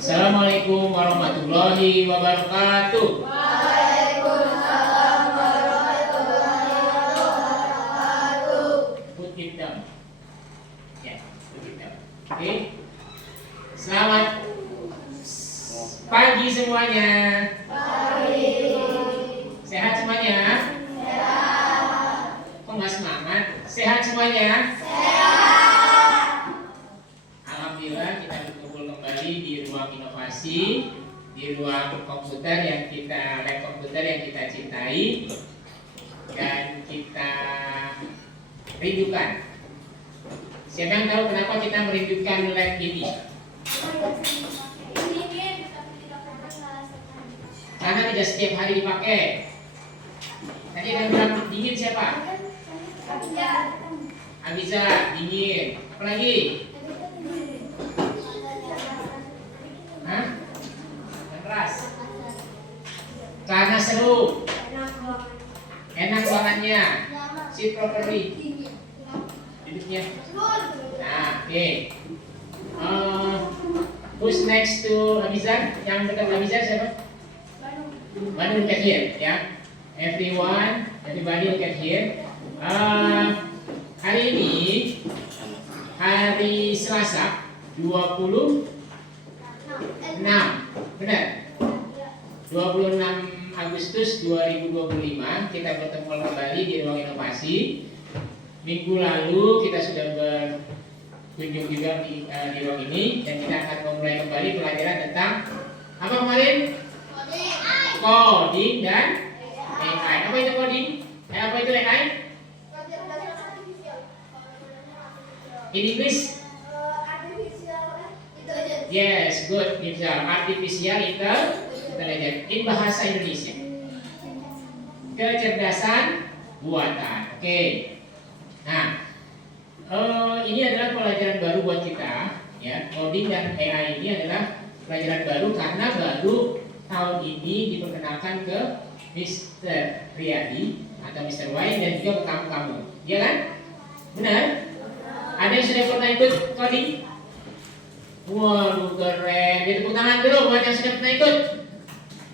Assalamualaikum warahmatullahi wabarakatuh. Waalaikumsalam warahmatullahi wabarakatuh. Put it down. Ya, put it down. Oke. Selamat pagi semuanya. Pagi. Sehat semuanya? Sehat. Kok nggak semangat? Sehat semuanya? Sehat. Alhamdulillah kita berkumpul kembali di ruang inovasi, di ruang komputer yang lab komputer yang kita cintai dan kita rindukan. Siapa yang tahu kenapa kita merindukan lab ini? Karena tidak setiap hari dipakai. Tadi yang bilang dingin siapa? Abiza, dingin. Apa lagi? Hah? Keras. Karena seru. Enak ruangannya. Sit properly. Duduknya. Nah, oke. Who's next to Abizar? Yang dekat Abizar siapa? Manu, look at here, ya. Everybody look at here. Hari ini hari Selasa 26, benar? 26 Agustus 2025 kita bertemu kembali di ruang inovasi. Minggu lalu kita sudah berkunjung juga di ruang ini dan kita akan memulai kembali pelajaran tentang apa kemarin? Coding dan AI. Apa itu coding? Apa itu AI? In English? Yes, good. Artificial intelligence. In bahasa Indonesia. Kecerdasan buatan. Oke. Nah, ini adalah pelajaran baru buat kita. Ya, coding dan AI ini adalah pelajaran baru karena baru tahun ini diperkenalkan ke Mr. Riyadi atau Mr. Y dan juga ke kamu-kamu. Iya kan? Benar? Ada yang sudah pernah ikut coding? Waduh, keren. Jadi tepuk tangan dulu buat yang sudah pernah ikut.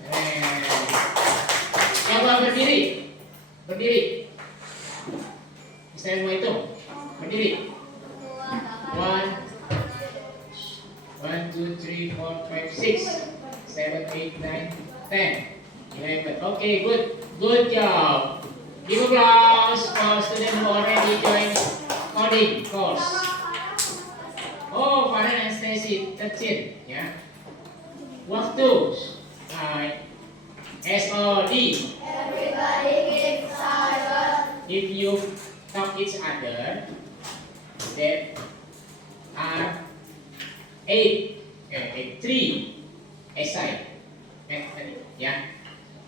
Keren. Coba berdiri. Berdiri. Saya mau hitung. Berdiri. 1, 2, 3, 4, 5, 6, 7, 8, 9, 10, 11. Okay, good job. Give applause for students who already joined coding course. Oh, Farhan and Stacy, 13, ya. Waktu. SOD. Everybody keep silent. If you talk each other, there are 3 esai. Ya.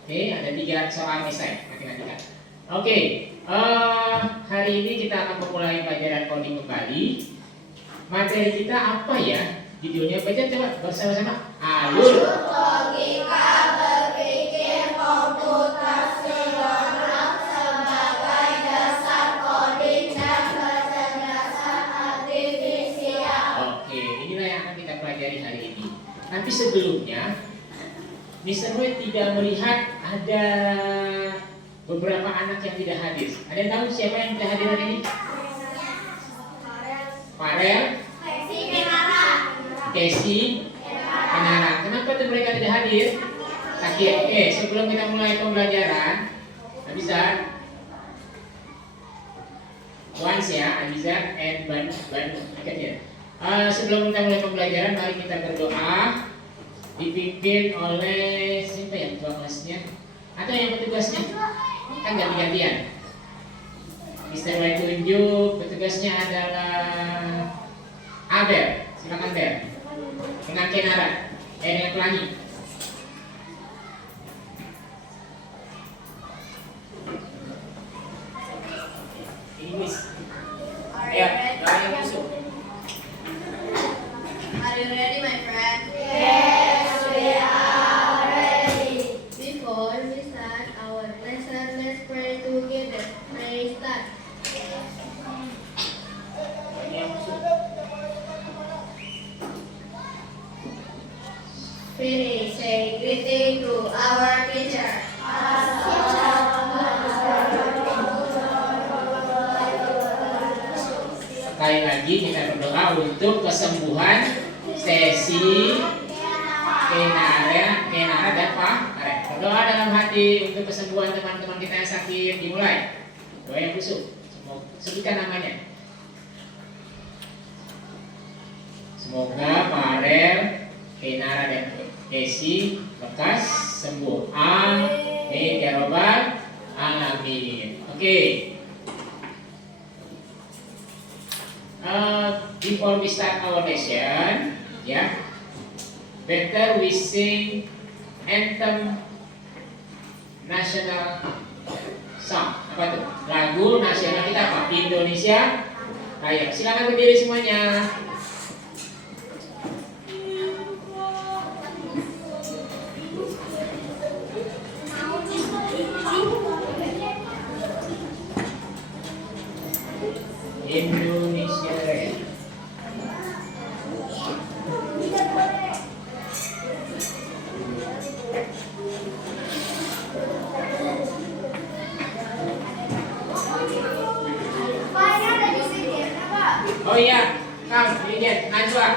Oke, ada 3 soal esai matematika. Oke, hari ini kita akan memulai pelajaran coding kembali. Materi kita apa ya? Judulnya baca coba bersama-sama. Alur Logika berpikir komputasional sebagai dasar coding dan kecerdasan artifisial. Oke, inilah yang akan kita pelajari hari ini. Tapi sebelumnya, Mr. Roy tidak melihat ada beberapa anak yang tidak hadir. Ada yang tahu siapa yang tidak hadir hari ini? Farel, Casey, Kenara. Kenapa tuh mereka tidak hadir? Sakit. Oke, sebelum kita mulai pembelajaran, Abizar, once ya, Abizar and Ban, ya. Sebelum kita mulai pembelajaran, mari kita berdoa. Dipimpin oleh siapa yang ketua kelasnya? Atau yang petugasnya? Kan ganti-gantian. Mr. Roy tunjuk, petugasnya adalah Abel. Silakan Bel. Dengan Kenara, dengan Pelangi. Ini Miss. Ya, yang masuk. Are you ready, my friend? Yes, we are ready. Before we start our lesson, let's pray together. Pray start. Ini yang masuk. greeting to our teacher. Sekali lagi kita berdoa untuk kesembuhan Sesi, Kenara dan Pak Arek. Berdoa dalam hati untuk kesembuhan teman-teman kita yang sakit. Dimulai. Doa yang khusus. Sebutkan namanya. Semoga Pak Arel, Kenara dan Sesi lekas sembuh. Amin ya robbal alamin. Oke. Before we start our lesson, ya, better we sing anthem national song. Apa tuh? Lagu nasional kita apa? Indonesia Raya. Silakan berdiri semuanya. Indonesia Raya. Oh iya, Kang, lihat Najwa.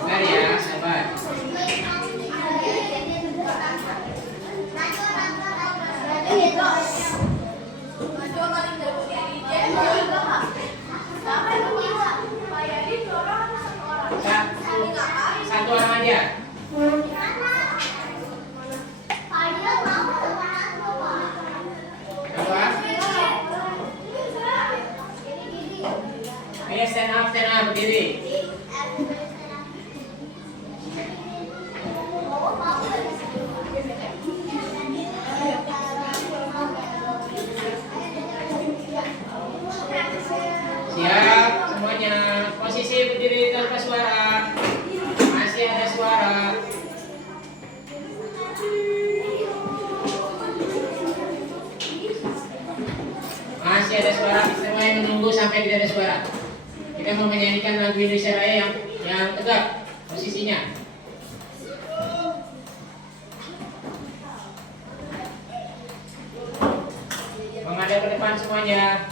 Bentar ya, sabar. Satu orang aja. Najwa. Ayo stand up, berdiri. Siap semuanya. Posisi berdiri tanpa suara. Masih ada suara. Masih ada suara. Semua yang menunggu sampai tidak ada suara. Kita mau menyanyikan lagu Indonesia Raya yang tegak posisinya. Menghadap ke depan semuanya.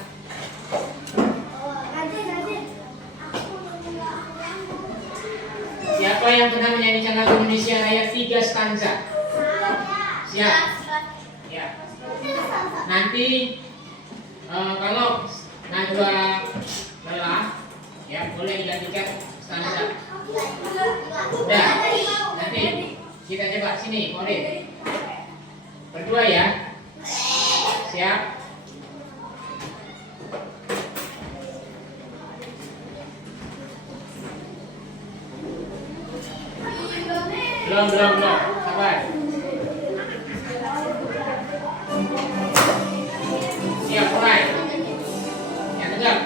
Siapa yang pernah menyanyikan lagu Indonesia Raya 3 stanza? Siap? Ya. Nanti kalau Najwa lelah, ya boleh digantikan stanza. Udah. Nanti kita coba sini, Morin. Berdua ya. Siap? Belum. Sabar. Siap, mulai. Yang tegak.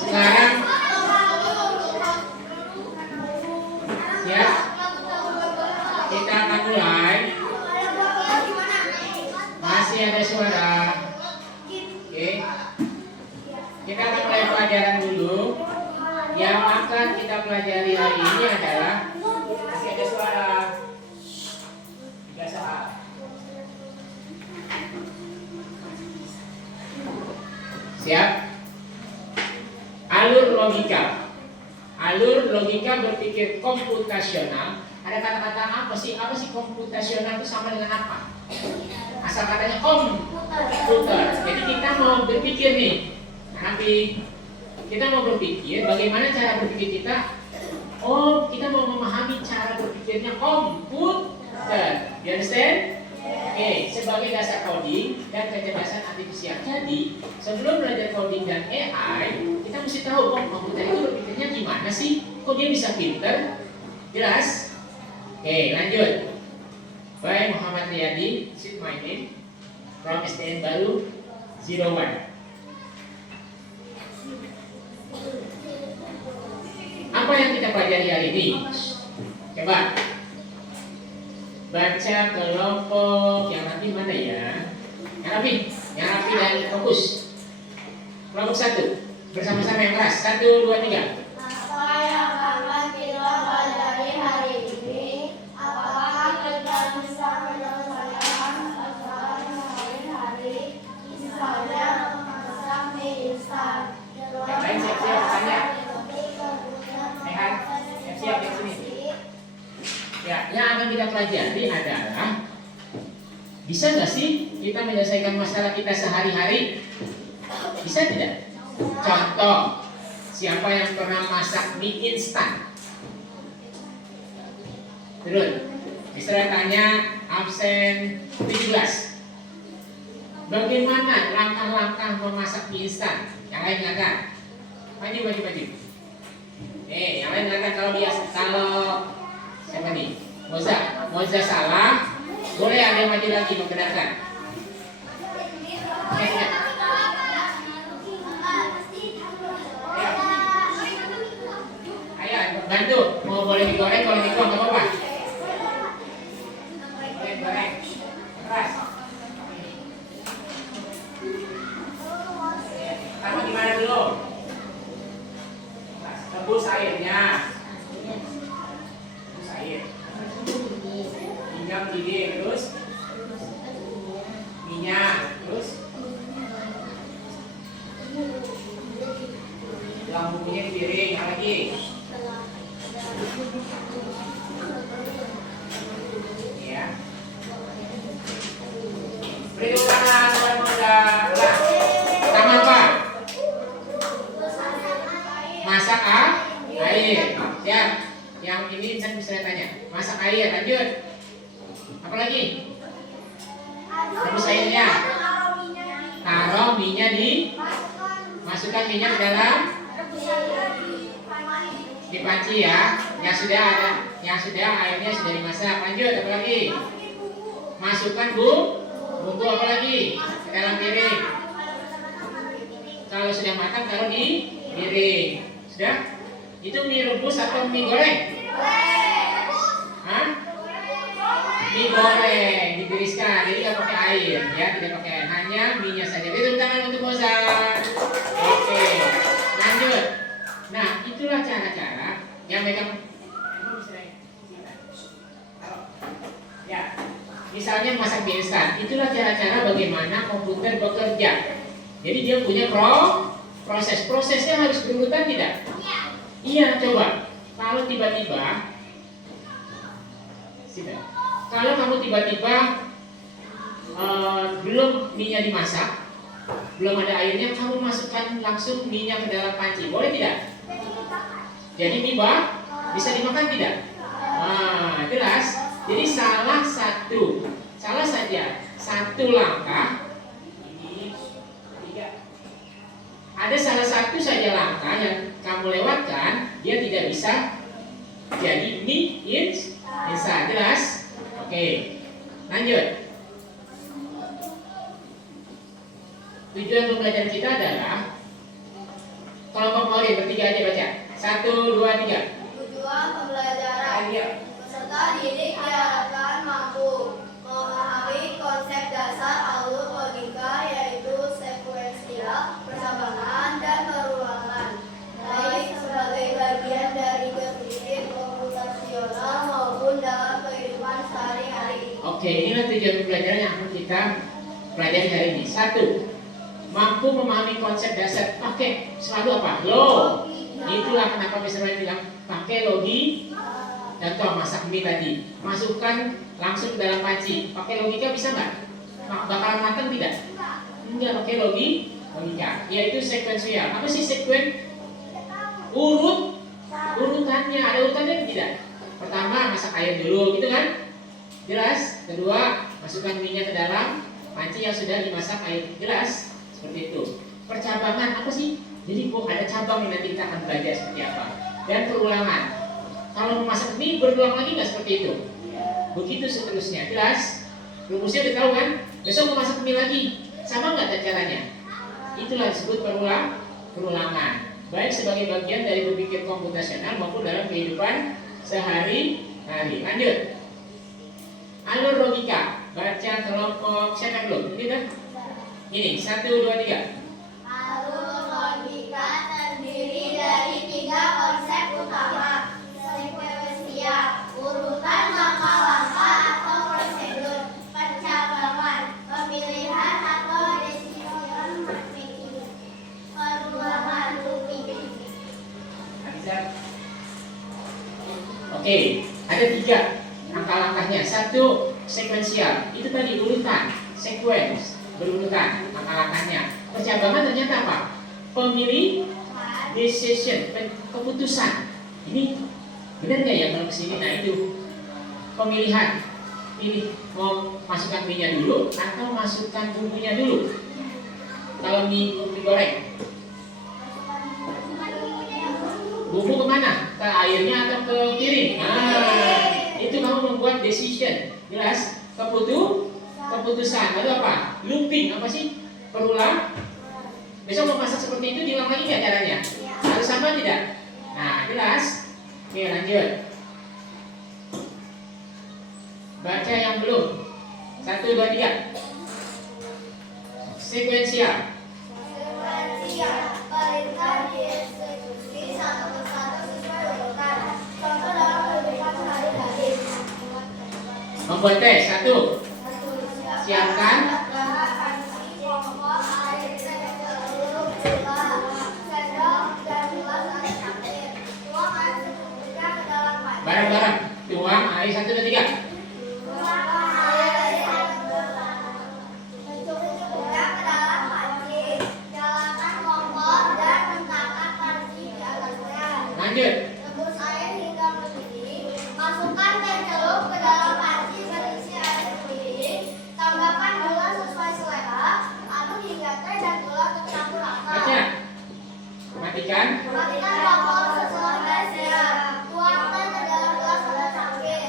Sekarang siap? Kita akan mulai. Masih ada suara. Oke. Kita akan mulai pelajaran dulu. Yang akan kita pelajari hari ini adalah masih ada suara. 3 saat. Siap? Alur logika. Alur logika berpikir komputasional. Ada kata-kata apa sih? Apa sih komputasional itu sama dengan apa? Asal katanya komputer. Jadi kita mau berpikir nih. Tapi kita mau berpikir bagaimana cara berpikir kita. Oh, kita mau memahami cara berpikirnya komputer. You understand? Oke, sebagai dasar coding dan kecerdasan artifisial. Jadi, sebelum belajar coding dan AI, kita mesti tahu komputer itu berpikirnya gimana sih? Kok dia bisa pinter? Jelas? Oke, lanjut. By Muhammad Riyadi, this is my name, from STN Baru 01. Apa yang kita pelajari hari ini? Coba baca kelompok yang rapi mana ya? Yang rapi dan fokus. Kelompok 1 bersama-sama yang keras. 1, 2, 3. Apa yang akan kita pelajari hari ini? Apakah kita bisa menyelesaikan masalah sehari-hari? Misalnya memasak mie instan. Yang lain siap-siap tanya. Sehat, siap-siap di sini. Ya, yang akan kita pelajari adalah bisa nggak sih kita menyelesaikan masalah kita sehari-hari? Bisa tidak? Contoh, siapa yang pernah masak mie instan? Terus, misalnya tanya absen 17. Bagaimana langkah-langkah memasak mie instan? Yang lain ngangkat. Maju. Yang lain ngangkat kalau siapa nih? Moza salah. Boleh ada yang maju lagi membenarkan. Ayo bantu. Mau boleh digoreng, boleh dituang nggak apa-apa. Boleh goreng. Keras. Pertama gimana dulu? Rebus airnya. Pinggang didih, terus minyak, terus tuang bumbunya di piring, apa lagi? Ya. Beri tepuk tangan teman muda. Pertama apa? Masak air. Siap. Yang ini bisa tanya. Masak air, lanjut. Apa lagi? Rebus airnya. Taruh minyak masukkan minyak ke dalam di panci ya. Yang sudah airnya sudah dimasak. Lanjut, apa lagi? Masukkan bumbu apa lagi? Ke dalam piring. Kalau sudah matang taruh di piring. Sudah? Itu mie rebus atau mie goreng? Hah? Mie goreng ditiriskan, jadi nggak pakai air, ya, tidak pakai air, hanya minyak saja. Beri tepuk tangan untuk Mozart. Oke, lanjut. Nah, itulah cara-cara yang mereka. Ya, misalnya masak mie instan, itulah cara-cara bagaimana komputer bekerja. Jadi dia punya prosesnya harus berurutan tidak? Iya, coba. Kalau tiba-tiba kalau kamu tiba-tiba belum minyak dimasak, belum ada airnya, kamu masukkan langsung minyak ke dalam panci, boleh tidak? Jadi mie bisa dimakan tidak? Jelas. Jadi salah saja satu langkah. Ada salah satu saja langkah yang kamu lewatkan, dia tidak bisa jadi mie instan. Jelas? Oke, lanjut. Tujuan pembelajaran kita adalah kelompok Maureen bertiga aja baca. 1, 2, 3. Tujuan pembelajaran Ayo. peserta didik diharapkan mampu memahami konsep dasar alur logika yaitu sekuensial, persamaan, dan perulangan, baik sebagai bagian dari berpikir komputasional maupun dalam kehidupan sehari-hari. Oke, inilah tujuan pembelajaran yang akan kita pelajari hari ini. 1. Mampu memahami konsep dasar. Pakai selalu apa? Itulah kenapa Mr. Ryan bilang pakai logi. Contoh masak mie tadi, masukkan langsung ke dalam panci. Pakai logika bisa nggak? Bakalan matang tidak? Enggak, pakai logika. Yaitu sekuensial. Apa sih sekuen? Urutannya. Ada urutannya tidak? Pertama masak ayam dulu, gitu kan? Jelas. Kedua masukkan mie-nya ke dalam panci yang sudah dimasak air. Jelas. Seperti itu. Percabangan apa sih? Jadi ada cabang yang nanti kita akan belajar seperti apa. Dan perulangan. Kalau memasak mie berulang lagi nggak seperti itu? Begitu seterusnya. Jelas? Rumusnya udah tahu kan? Besok mau masak mie lagi. Sama nggak caranya? Itulah disebut perulangan. Baik sebagai bagian dari berpikir komputasional maupun dalam kehidupan sehari-hari. Lanjut. Alur logika. Baca kelompok siapa belum? Ini dah. Ini 1, 2, 3. Alur logika terdiri dari 3 konsep utama: sekuensial, urutan langkah-langkah atau prosedur, percabangan, pemilihan atau decision making, perulangan looping. Bisa? Oke, ada 3 langkah-langkahnya. 1, sekuensial. Itu tadi urutan, sequence. Berurutan langkah-langkahnya. Percabangan ternyata apa? Pemilih, decision, keputusan. Ini benar nggak ya kalau kesini? Nah itu pemilihan. Pilih mau masukkan mie-nya dulu atau masukkan bumbunya dulu. Kalau mie digoreng, bumbu kemana? Ke airnya atau ke piring? Nah, itu kamu membuat decision. Jelas? Keputusan. Lalu apa? Looping. Apa sih? Perulang. Besok mau masak seperti itu diulang lagi nggak caranya? Harus sama tidak? Nah, jelas. Oke, lanjut. Baca yang belum. 1, 2, 3. Sekuensial. Sekuensial, perintah dieksekusi satu persatu sesuai urutan. Contoh dalam kehidupan sehari-hari. Membuat tes. 1. Siapkan. Barang-barang. Tuang air 1, 2, 3. Lanjut. Rebus air hingga mendidih. Masukkan teh celup ke dalam panci berisi air mendidih. Tambahkan gula sesuai selera. Aduk hingga teh dan gula tercampur rata. Baca. Matikan. Matikan kompor sesuai rahasia. Tuang teh ke dalam gelas pada cangkir.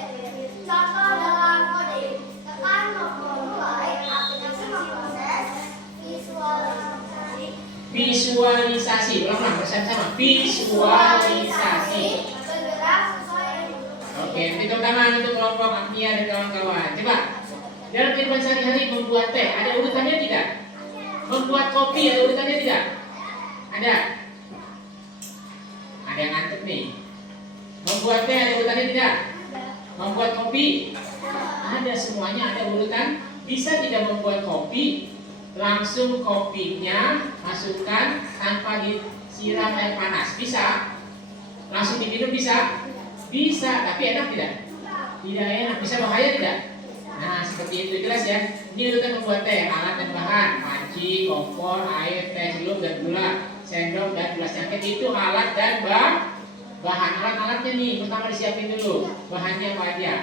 Contoh dalam coding. Tekan tombol mulai. Aplikasi memproses visualisasi. Visualisasi. Ulang-ulang bersama-sama. Visualisasi. Bergerak sesuai. Oke, hitung tangan untuk kelompok Agnia dan kawan-kawan. Coba. Dalam kehidupan sehari-hari membuat teh, ada urutannya tidak? Membuat kopi, ada urutannya tidak? Ada. Ada yang ngantuk nih. Membuat teh, ada urutannya tidak? Membuat kopi, ada, semuanya ada urutan. Bisa tidak membuat kopi? Langsung kopinya masukkan tanpa disiram air panas. Bisa? Langsung diminum bisa? Bisa, tapi enak tidak? Tidak enak, bisa bahaya tidak? Nah, seperti itu, jelas ya. Ini urutan membuat teh, alat dan bahan: panci, kompor, air, teh celup dan gula, sendok dan gelas cangkir. Itu alat dan bahan. Alat-alatnya nih, pertama disiapin dulu. Bahannya apa aja?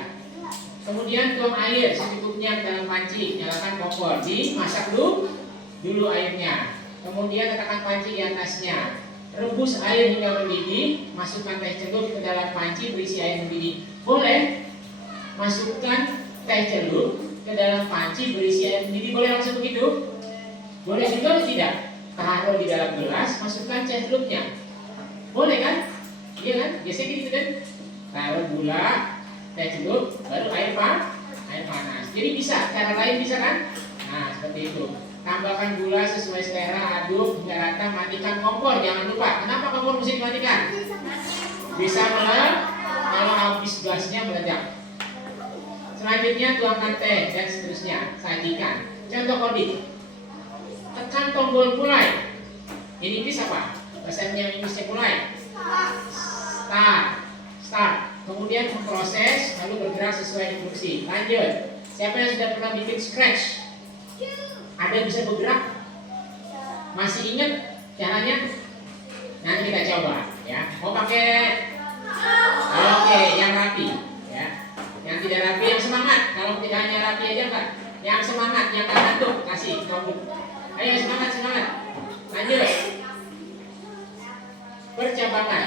Kemudian tuang air secukupnya ke dalam panci, nyalakan kompor, dimasak dulu airnya. Kemudian letakkan panci di atasnya. Rebus air hingga mendidih, masukkan teh celup ke dalam panci berisi air mendidih. Boleh masukkan teh celup ke dalam panci berisi air mendidih, boleh langsung begitu? Boleh juga atau tidak? Taruh di dalam gelas, masukkan celupnya. Boleh kan? Iya kan? Biasanya gitu kan? Taruh gula, teh celup, baru air panas. Jadi bisa, cara lain bisa kan? Nah, seperti itu. Tambahkan gula sesuai selera, aduk hingga rata, matikan kompor, jangan lupa. Kenapa kompor mesti dimatikan? Bisa kalau habis gasnya meledak. Selanjutnya tuangkan teh dan seterusnya, sajikan. Contoh coding. Tekan tombol mulai. Ini Inggris apa? Bahasanya Inggrisnya mulai. Start. Kemudian memproses, lalu bergerak sesuai instruksi. Lanjut. Siapa yang sudah pernah bikin scratch? Ada bisa bergerak? Masih ingat caranya? Nanti kita coba, ya. Mau pakai? Oke, yang rapi, ya. Yang tidak rapi, yang semangat. Kalau tidak hanya rapi aja enggak. Yang semangat, yang nggak ngantuk, kasih tombol. Ayo semangat. Lanjut. Percabangan.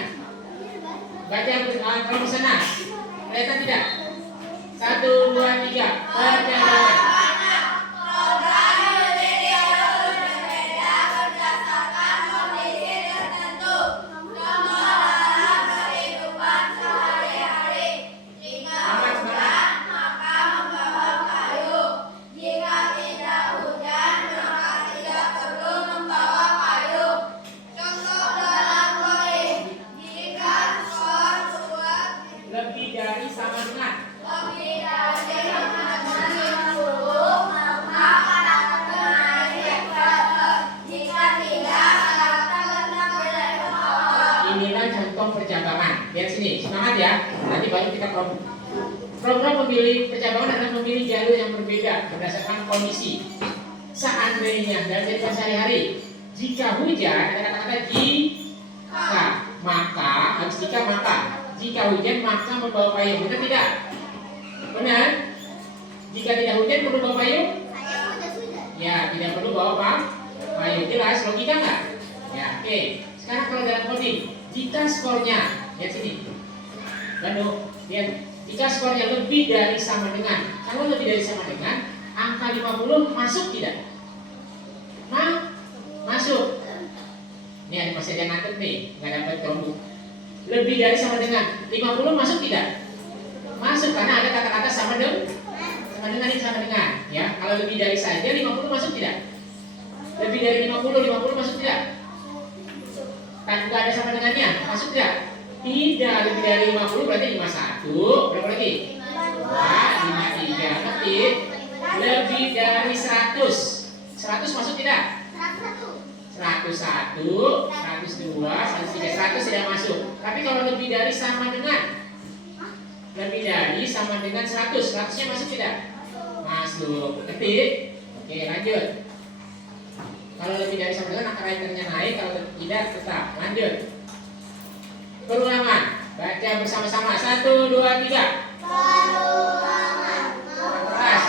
Baca kalau sana. Kelihatan tidak? 1, 2, 3. Percabangan. Lebih dari sama dengan. Inilah contoh percabangan. Lihat sini, semangat ya. Nanti baru kita program memilih percabangan adalah memilih jalur yang berbeda berdasarkan kondisi. Seandainya dalam kehidupan sehari-hari, jika hujan ada kata-kata jika, maka harus maka. Jika hujan maka membawa payung, benar tidak? Benar? Jika tidak hujan perlu bawa payung? Ya, tidak perlu bawa payung. Jelas logika nggak? Ya, oke. Sekarang kalau dalam coding, jika skornya, lihat sini. Bandung, lihat. Jika skornya lebih dari sama dengan, kalau lebih dari sama dengan, angka 50 masuk tidak? Masuk. Ini masih ada ngantuk nih, nggak dapat tombol. Lebih dari sama dengan 50 masuk tidak? Masuk karena ada kata-kata sama dengan, ya. Kalau lebih dari saja 50 masuk tidak? Lebih dari 50 masuk tidak? Tanpa ada sama dengannya, masuk tidak? Tidak, lebih dari 50 berarti 51. Berapa lagi? 53. Ketik. Lebih dari 100. 100 masuk tidak? 101, 102, 103, 100 tidak masuk. Tapi kalau lebih dari sama dengan, lebih dari sama dengan 100, 100-nya masuk tidak? Masuk. Ketik. Oke, lanjut. Kalau lebih dari sama dengan, angka ratingnya naik. Kalau tidak, tetap. Lanjut. Perulangan. Baca bersama-sama. 1, 2, 3. Keras.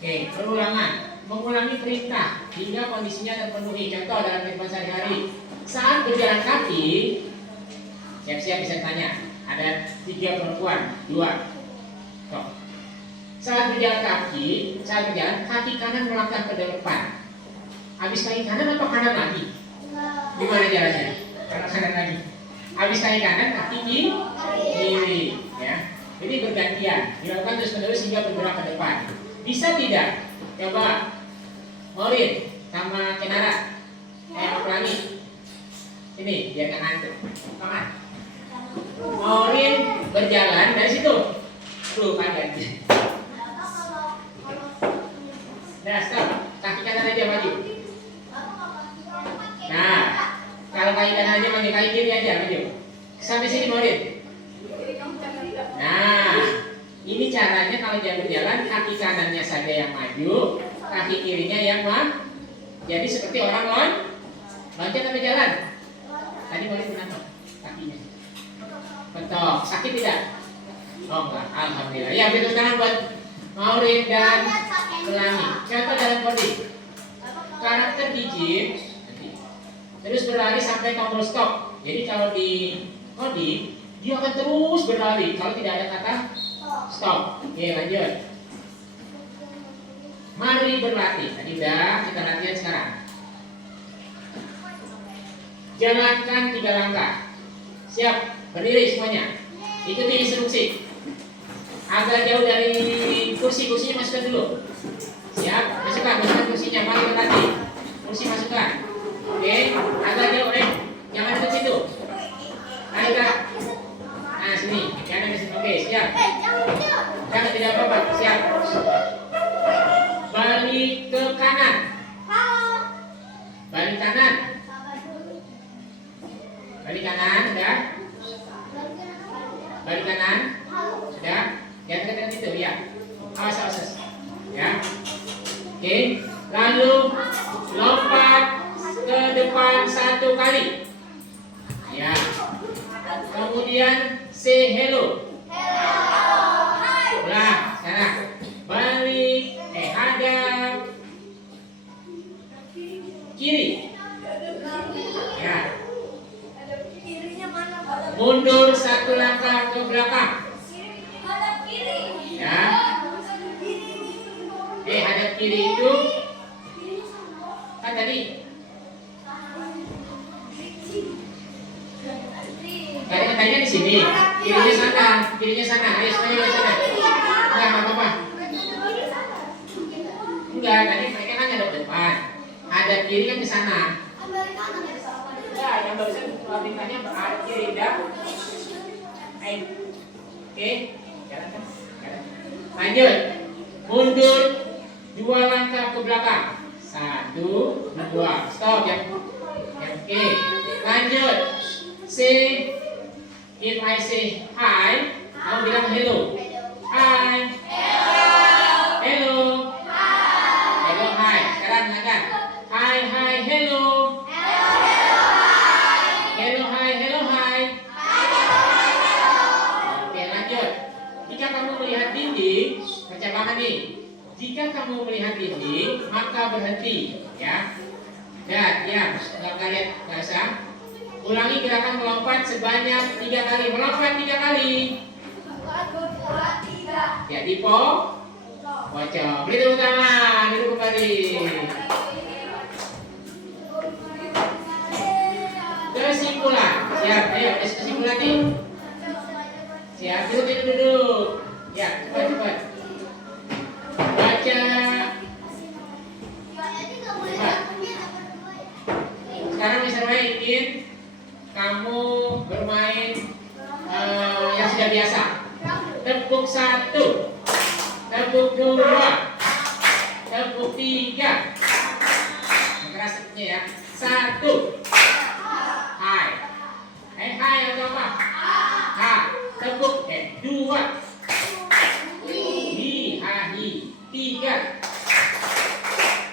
Oke, perulangan. Mengulangi perintah hingga kondisinya terpenuhi. Contoh dalam kehidupan sehari-hari. Saat berjalan kaki, siap-siap bisa tanya. Ada 3 perempuan, 2. Toh. Saat berjalan kaki kanan melangkah ke depan. Habis kaki kanan apa kanan lagi? Gimana caranya? Kanan lagi. Habis kaki kanan, kaki kiri, ya. Jadi bergantian, dilakukan terus-menerus hingga bergerak ke depan. Bisa tidak? Coba Maureen sama Kenara. Pelangi. Ini biar nggak ngantuk. Semangat. Maureen berjalan dari situ. Tuh kan ganti. Nah, stop. Kaki kanan aja maju. Nah, kalau kaki kanan aja maju, kaki kiri aja maju. Sampai sini Maureen. Nah, ini caranya kalau dia berjalan, kaki kanannya saja yang maju, kaki kirinya yang jadi seperti orang loncat sampai jalan. Tadi Maulid kenapa? Kakinya. Betul. Sakit tidak? Oh enggak. Alhamdulillah. Ya, beri tepuk tangan buat Maulid dan Pelangi. Contoh dalam coding. Karakter digit terus berlari sampai tombol stop. Jadi kalau di coding dia akan terus berlari kalau tidak ada kata stop. Oke, lanjut. Mari berlatih. Tadi udah kita latihan sekarang. Jalankan 3 langkah. Siap, berdiri semuanya. Ikuti instruksi. Agak jauh dari kursinya masukkan dulu. Siap, masukkan kursinya. Mari berlatih. Kursi masukkan. Oke, agak jauh jangan dekat situ. Ayo Kak. Nah sini, jangan ke sini. Oke, siap. Jangan tidak apa-apa. Siap. Balik ke kanan. Balik kanan. Balik kanan, sudah. Balik kanan, sudah. Jangan dekat situ, ya. Awas. Ya. Oke, lalu lompat ke depan 1 kali. Ya. Kemudian say hello. Ulang, sekarang. Balik, hadap kiri. Ya. Mundur 1 langkah ke belakang. Ya. Hadap kiri itu kan tadi katanya di sini, kirinya sana, ayo semuanya ke sana. Enggak apa-apa. Enggak, tadi mereka kan ada depan, ada kiri kan ke sana. Ya, yang barusan latihannya ada kiri dah. Oke, jalan. Lanjut, mundur 2 langkah ke belakang. 1, 2, stop ya. Oke, lanjut. Say, if I say hi, kamu bilang hello. Hi. Hello. Hello, hi. Sekarang makan. Hi, hello. Hello, hi. Oke, lanjut. Jika kamu melihat dinding, baca banget nih. Jika kamu melihat dinding, maka berhenti, ya. Dan diam, nggak lihat bahasa. Ulangi gerakan melompat sebanyak 3 kali. Melompat 3 kali. Jadi pocong. Beri tepuk tangan. Duduk kembali. Kesimpulan. Siap. Ayo, kesimpulan nih. Siap. Duduk. Ya, cepat. Baca. Sekarang Mister Mai ingin kamu bermain yang sudah biasa. Tepuk 1, tepuk 2, tepuk 3. Keras tepuknya ya. 1. Hai. Hai atau apa? Ha. Tepuk 2. Hi. 3.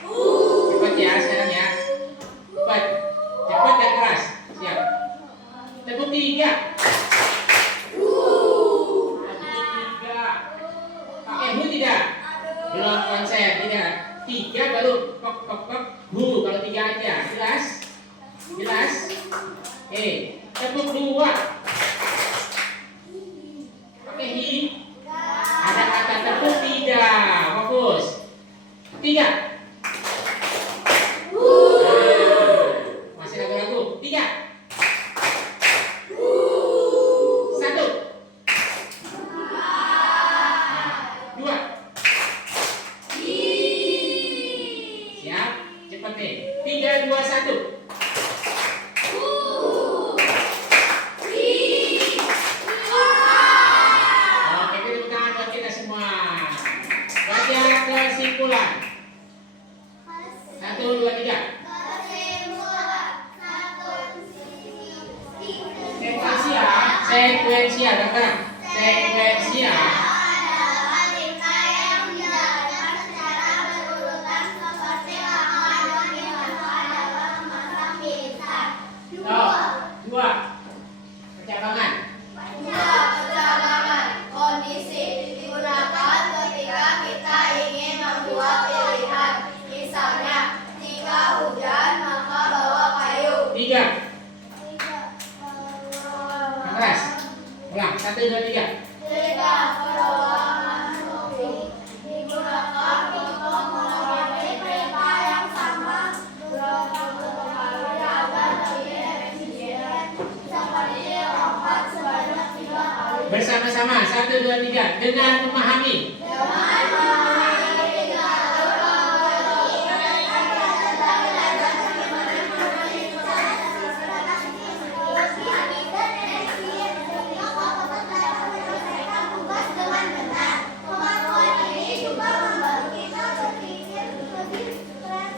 Cepat ya sekarang ya. Cepat dan keras. Siap. Tepuk 3. Pakai hu tidak? Belum konsen tidak. 3 baru pok hu kalau 3 aja. Jelas? Tepuk 2. Pakai hi. Ada kata tepuk tidak. Fokus. 3. Masih ragu-ragu. 3. 1. 2. Siap? Cepat nih. 3, 2, 1. Oke, tepuk tangan buat kita semua. Baca kesimpulan. 1, 2, 3. Sekuensia, sekarang. Sekuensia. Dua Cabangan. Ya, percabangan. Kondisi digunakan ketika kita ingin membuat pilihan. Misalnya, jika hujan maka bawa kayu. 3. Keras. Ulang. 1, 2, 3. Jika perulangan digunakan untuk mengulangi perintah yang sama berulang kali agar lebih efisien, seperti lompat sebanyak 3 kali. Bersama-sama. 1, 2, 3. Dengan memahami.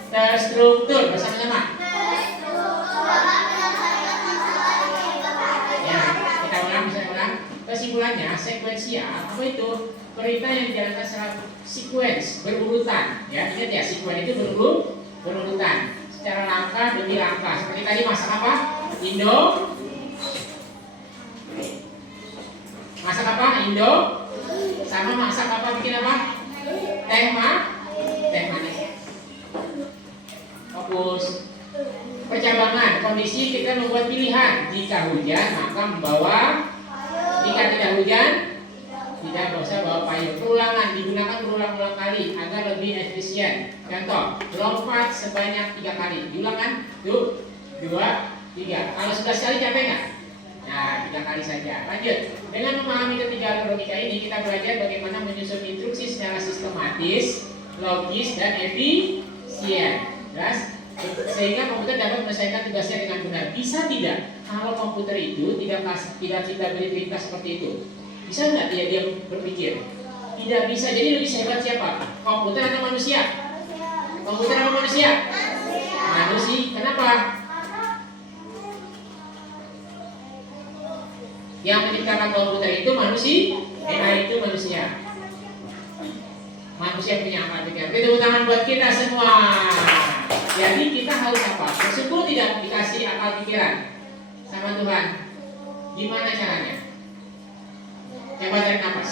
Terstruktur. Bersama-sama. Ya, kita ulang, bisa ulang. Kesimpulannya, sekuensial apa itu? Perintah yang dijalankan secara sequence, berurutan. Ya, ingat ya, sequence itu berurutan. Secara langkah demi langkah. Seperti tadi masak apa? Indo. Masak apa? Indo. Sama masak apa? Bikin apa? Teh manis. Fokus. Percabangan. Kondisi kita membuat pilihan. Jika hujan maka membawa. Jika tidak hujan, tidak usah bawa payung. Perulangan digunakan berulang-ulang kali agar lebih efisien. Contoh, lompat sebanyak 3 kali. Diulang kan? 1, 2, 3. Kalau sudah sekali capek nggak? Nah, 3 kali saja. Lanjut. Dengan memahami ketiga logika ini, kita belajar bagaimana menyusun instruksi secara sistematis, logis, dan efisien. Jelas? Sehingga komputer dapat menyelesaikan tugasnya dengan benar. Bisa tidak? Kalau komputer itu tidak kita beri perintah seperti itu, bisa nggak dia berpikir? Tidak bisa. Jadi lebih hebat siapa? Komputer atau manusia? Komputer atau manusia? Manusia. Kenapa? Yang menciptakan komputer itu manusia, AI itu manusia. Manusia punya akal pikiran. Tepuk tangan buat kita semua. Jadi kita harus apa? Bersyukur tidak dikasih akal pikiran sama Tuhan. Gimana caranya? Coba tarik nafas.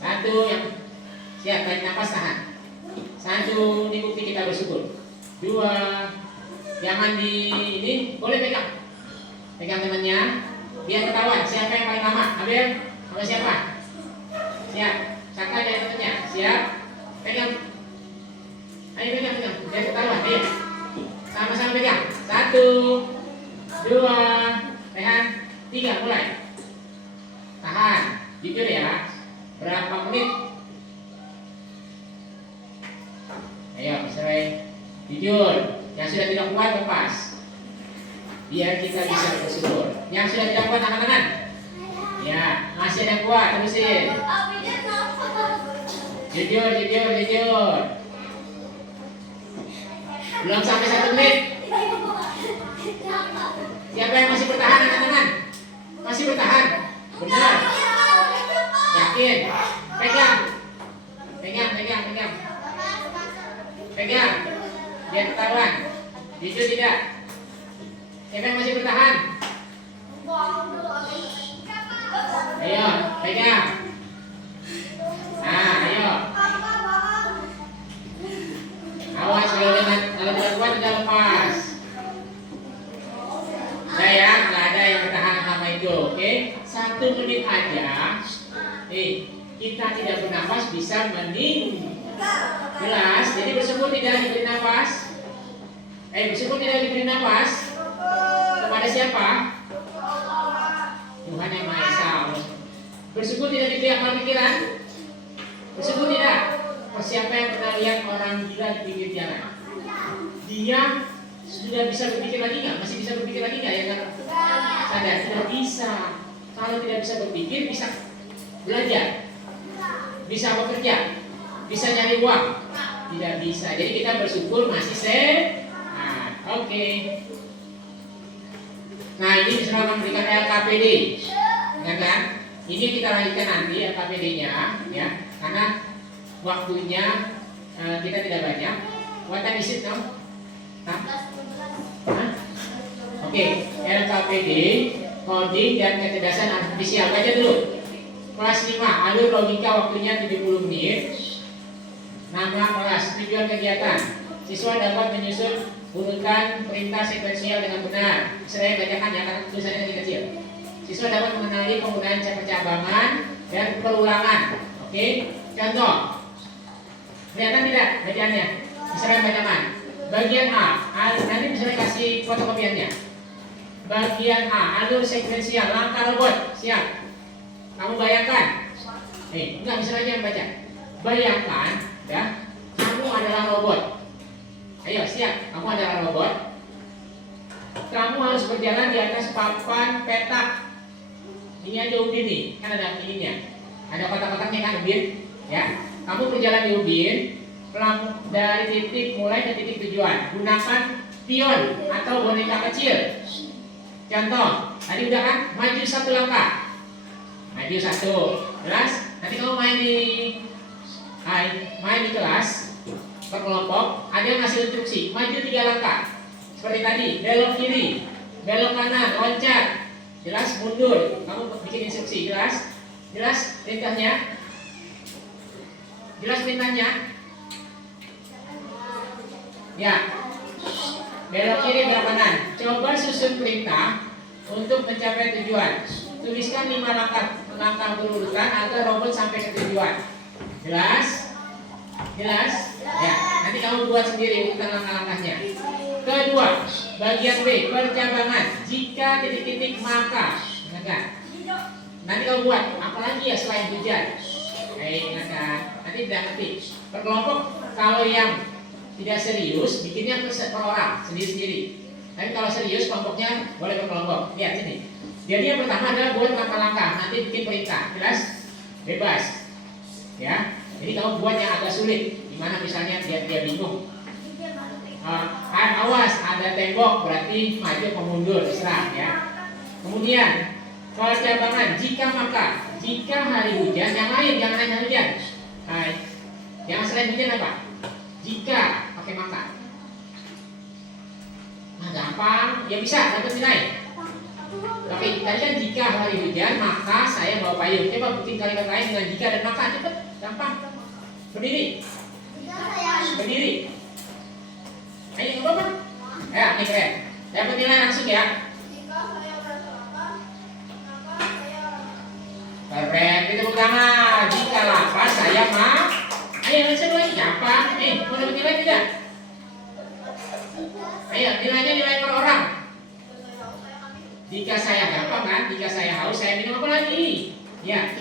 1, yang siap, tarik nafas, tahan. 1, ini bukti kita bersyukur. 2, jangan ini boleh pegang temannya, biar ketahuan siapa yang paling lama. Ambil sama siapa? Siap. Saka dan temannya. Siap. Pegang. Ayo pegang, biar ketahuan. Ayo. Sama-sama pegang. 1, 2, tahan. 3, mulai. Tahan. Jujur ya. Berapa menit? Ayo, sesuai. Jujur. Yang sudah tidak kuat lepas. Biar kita bisa bersyukur. Yang sudah tidak kuat angkat tangan. Ya, masih ada yang kuat, terusin. Jujur. Belum sampai 1 menit. Siapa yang masih bertahan angkat tangan? Masih bertahan? Benar. Yakin? Pegang. Pegang. Biar ketahuan. Jujur tidak? Siapa yang masih bertahan? Ayo, pegang. Nah, ayo. Awas kalau tidak kuat tidak lepas. Saya nggak ada yang bertahan sama itu, oke? 1 menit aja. Kita tidak bernafas bisa meninggal. Jelas. Jadi bersyukur tidak diberi nafas. Bersyukur tidak diberi nafas. Kepada siapa? Tuhan yang Maha Esa. Bersyukur tidak diberi akal pikiran. Bersyukur tidak. Siapa yang pernah lihat orang gila di pinggir jalan? Dia sudah bisa berpikir lagi nggak? Masih bisa berpikir lagi nggak ya? Sadar tidak bisa. Kalau tidak bisa berpikir, bisa belajar, bisa bekerja, bisa nyari uang. Tidak bisa. Jadi kita bersyukur masih sehat. Oke. Nah, ini misalnya memberikan LKPD, ya kan? Ini kita lanjutkan nanti LKPD-nya, ya, karena waktunya kita tidak banyak. What time is it now? Oke, LKPD coding dan kecerdasan artifisial. Baca dulu. Kelas 5, alur logika, waktunya 70 menit. Nama kelas, tujuan kegiatan. Siswa dapat menyusun urutan perintah sekuensial dengan benar. Saya bacakan ya, karena tulisannya lebih kecil. Siswa dapat mengenali penggunaan percabangan dan perulangan. Oke, contoh. Kelihatan tidak bacaannya? Misalnya bacakan. Bagian A, nanti misalnya kasih fotokopiannya. Bagian A, alur sekuensial, langkah robot. Siap. Kamu bayangkan. Enggak, misalnya aja yang baca. Bayangkan, ya, kamu adalah robot. Ayo, siap. Kamu adalah robot. Kamu harus berjalan di atas papan petak. Ini aja ubin nih, kan ada ininya. Ada kotak-kotaknya kan ubin, ya. Kamu berjalan di ubin, dari titik mulai ke titik tujuan. Gunakan pion atau boneka kecil. Contoh, tadi udah kan? Maju 1 langkah. Maju 1. Jelas? Nanti kamu main di kelas per kelompok, ada yang ngasih instruksi, maju 3 langkah. Seperti tadi, belok kiri, belok kanan, loncat. Jelas? Mundur. Kamu bikin instruksi, jelas? Jelas perintahnya? Jelas perintahnya? Ya. Belok kiri, belok kanan. Coba susun perintah untuk mencapai tujuan. Tuliskan 5 langkah berurutan agar robot sampai ke tujuan. Jelas? Jelas? Ya, nanti kamu buat sendiri urutan langkah-langkahnya. Kedua, bagian B, percabangan. Jika titik-titik maka. Ingatkan. Nanti kamu buat, apalagi ya selain hujan. Ingatkan. Nanti tidak ngerti. Berkelompok, kalau yang tidak serius, bikinnya per orang, sendiri-sendiri. Tapi kalau serius, kelompoknya boleh berkelompok. Lihat sini. Jadi yang pertama adalah buat langkah-langkah. Nanti bikin perintah. Jelas? Bebas. Ya. Jadi kamu buat yang agak sulit. Dimana misalnya dia bingung. Awas, ada tembok, berarti maju atau mundur, terserah ya. Kemudian percabangan, jika maka, jika hari hujan, yang lain jangan hanya hujan. Yang selain hujan apa? Jika pakai maka. Nah, gampang, ya bisa dapat nilai. Tapi tadi kan jika hari hujan, maka saya bawa payung. Coba bikin kalimat lain dengan jika dan maka, cepet, gampang. Berdiri. Berdiri. Ayo coba. Ya, ini keren. Dapat nilai langsung ya. Keren, kita tepuk tangan. Jika lapar saya mah. Ayo langsung lagi. Gampang. Mau dapat nilai tidak? Ayo, nilainya nilai per orang. Jika saya gampang kan? Jika saya haus saya minum apa lagi? Ya.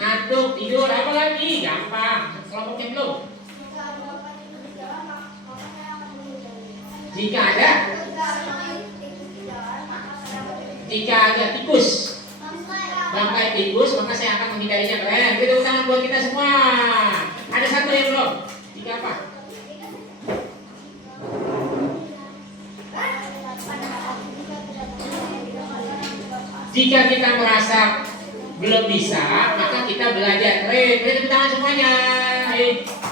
Ngantuk, tidur, apa lagi? Gampang. Kelompoknya belum. Jika ada tikus, bangkai tikus, maka saya akan menghindarinya. Keren. Kita tepuk tangan buat kita semua. Ada satu yang belum. Jika apa? Jika kita merasa belum bisa, maka kita belajar. Keren. Kita tepuk tangan semuanya.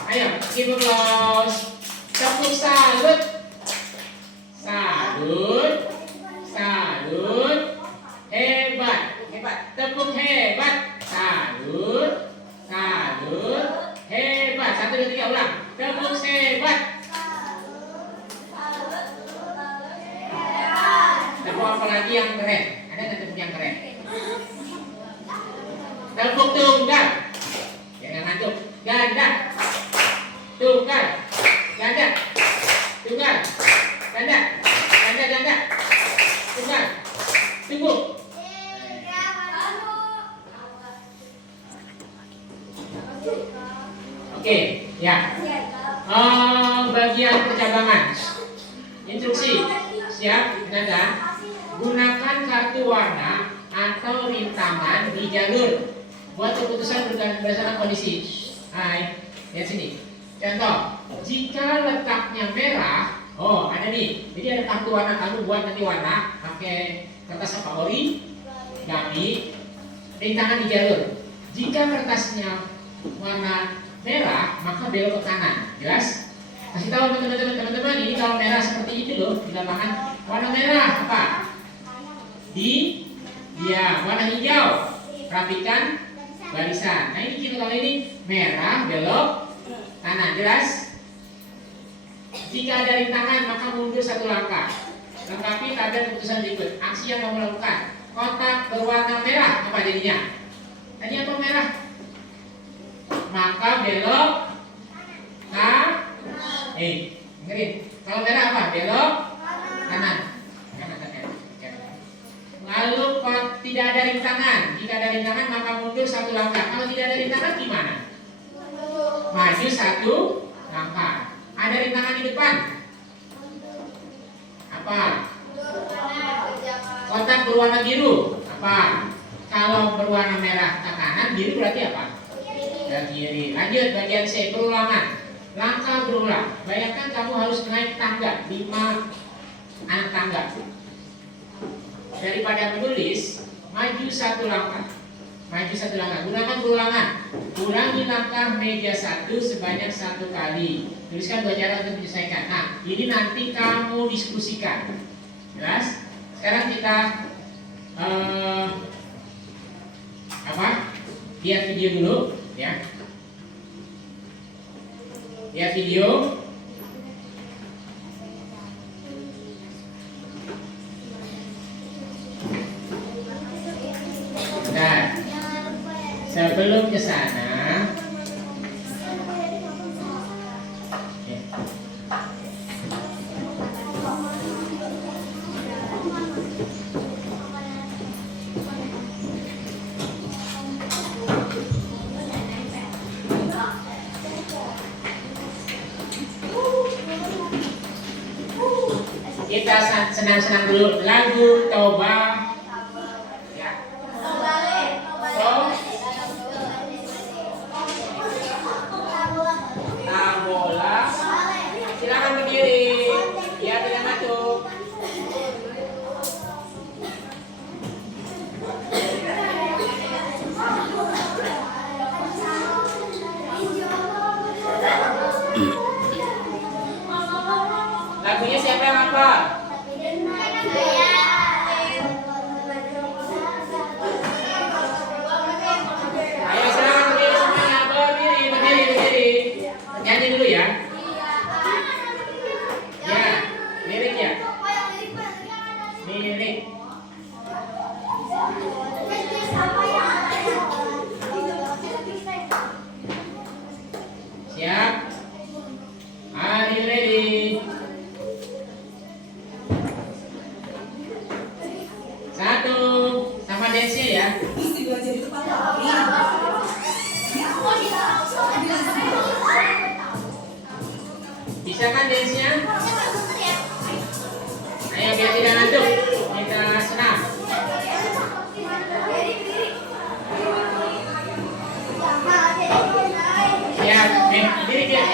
Ayo, give applause. Tepuk salut. Salut, salut, hebat, hebat, tepuk hebat, salut, salut, hebat. 1, 2, 3 ulang. Tepuk hebat. Tepuk apa lagi yang keren? Ada nggak tepuk yang keren? Tepuk tunggal. Jangan ngantuk. Ganda. Tunggal. Ganda. Tunggal. Ganda. Ganda, ganda. Tunggal. Tunggu. Oke, ya. Bagian percabangan. Instruksi. Siap, Nanda. Gunakan kartu warna atau rintangan di jalur. Buat keputusan berdasarkan kondisi. Lihat sini. Contoh, jika letaknya merah, ada nih. Jadi ada kartu warna, kamu buat nanti warna pakai kertas apa? Ori, gami, rintangan di jalur. Jika kertasnya warna merah, maka belok ke kanan. Jelas? Kasih tahu teman-teman ini kalau merah seperti itu loh di lapangan. Warna merah apa? Warna hijau, rapikan barisan. Nah ini kalau ini merah belok kanan, jelas? Jika ada rintangan maka mundur 1 langkah. Lengkapi tabel keputusan berikut. Aksi yang kamu lakukan. Kotak berwarna merah apa jadinya? Tadi apa merah? Maka belok dengerin. Kalau merah apa? Belok kanan. Lalu kalau tidak ada rintangan, jika ada rintangan maka mundur 1 langkah. Kalau tidak ada rintangan gimana? Maju 1 langkah. Ada rintangan di depan. Apa? Kotak berwarna biru. Apa? Kalau berwarna merah ke kanan, biru berarti apa? Ke kiri. Lanjut bagian C, perulangan. Langkah berulang. Bayangkan kamu harus naik tangga 5 anak tangga. Daripada menulis, maju 1 langkah. Maju 1 langkah. Gunakan perulangan. Ulangi langkah meja 1 sebanyak 1 kali. Tuliskan 2 cara untuk menyelesaikan. Nah, ini nanti kamu diskusikan. Jelas? Sekarang kita lihat video dulu, ya. Lihat video. Nah, sebelum ke sana, kita senang-senang dulu. Lagu Toba, ya. Tabola. Silakan berdiri. Ya, tidak masuk. Lagunya siapa yang apa? Ayo silakan berdiri semuanya. Berdiri. Nyanyi dulu ya. Ya, lirik ya. Lirik. Siap? Are you ready? 1, sama dance-nya ya. Bisa kan dance-nya? Ayo biar tidak ngantuk. Kita senam. Siap, berdiri dia.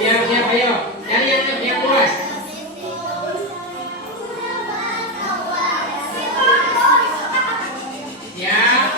Siap, ayo. Cari yang puas. Siap.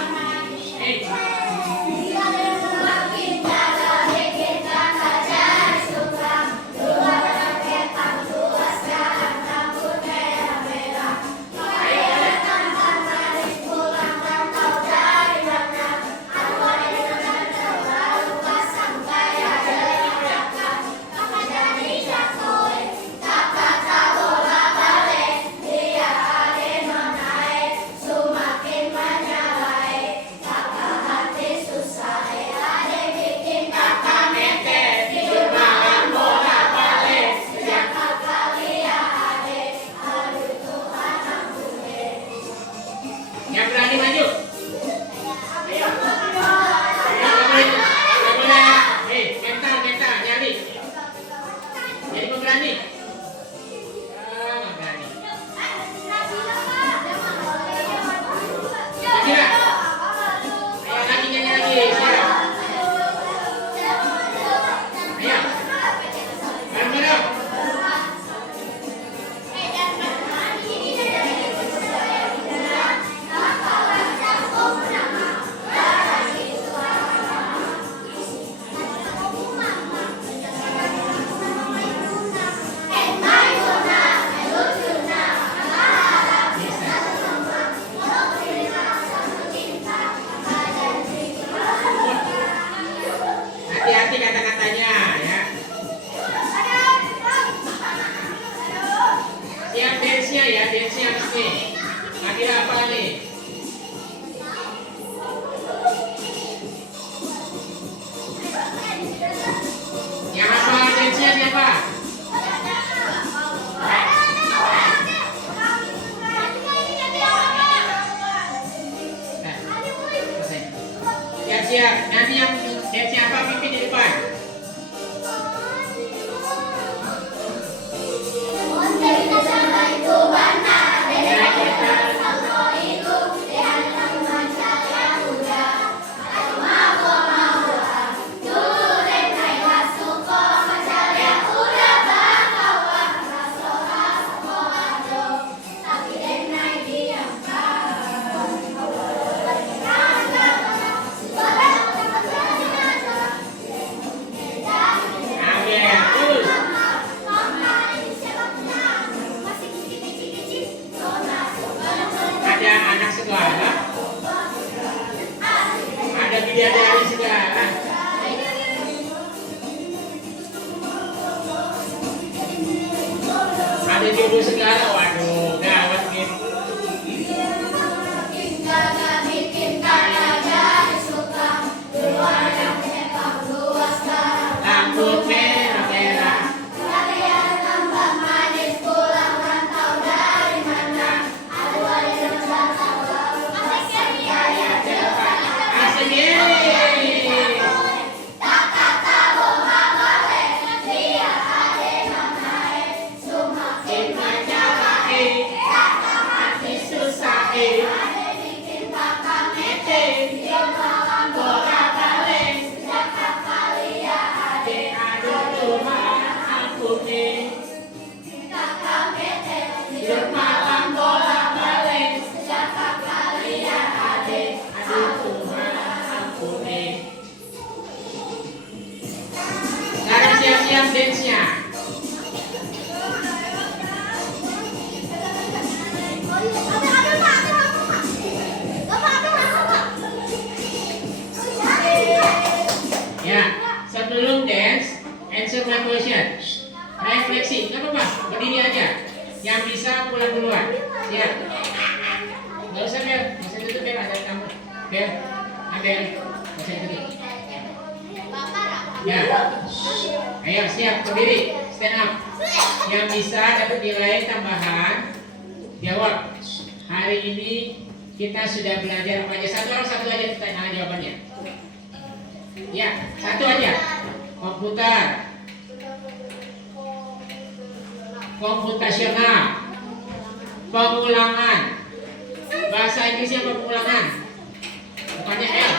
ya, dance-nya habis nih. Akhir apa nih? Yang apa dance-nya siapa? Siap-siap, nanti yang dance-nya apa pimpin di depan. Ada anak segala, ada bidadari segala, ada jodoh segala. Waduh, gawat gitu. Lampu merah-merah, asik yeay. Gimana cara hati susah bolak-balik, aduh rumah aku nih, malam bolak-balik, aduh rumah aku nih. Sekarang siap-siap dance-nya. Ya, sebelum dance, answer my question. Refleksi, nggak apa-apa, berdiri aja. Yang bisa pulang duluan. Siap. Nggak usah Bel, nggak usah tutup Bel, ada kamu. Bel, Abel, nggak usah tutup. Ya, ayo siap, berdiri, stand up. Yang bisa dapat nilai tambahan, jawab. Hari ini kita sudah belajar apa aja? Satu aja pertanyaan jawabannya. Ya, satu aja. Komputer, komputasional, pengulangan. Bahasa Inggrisnya apa pengulangan? Bukannya L.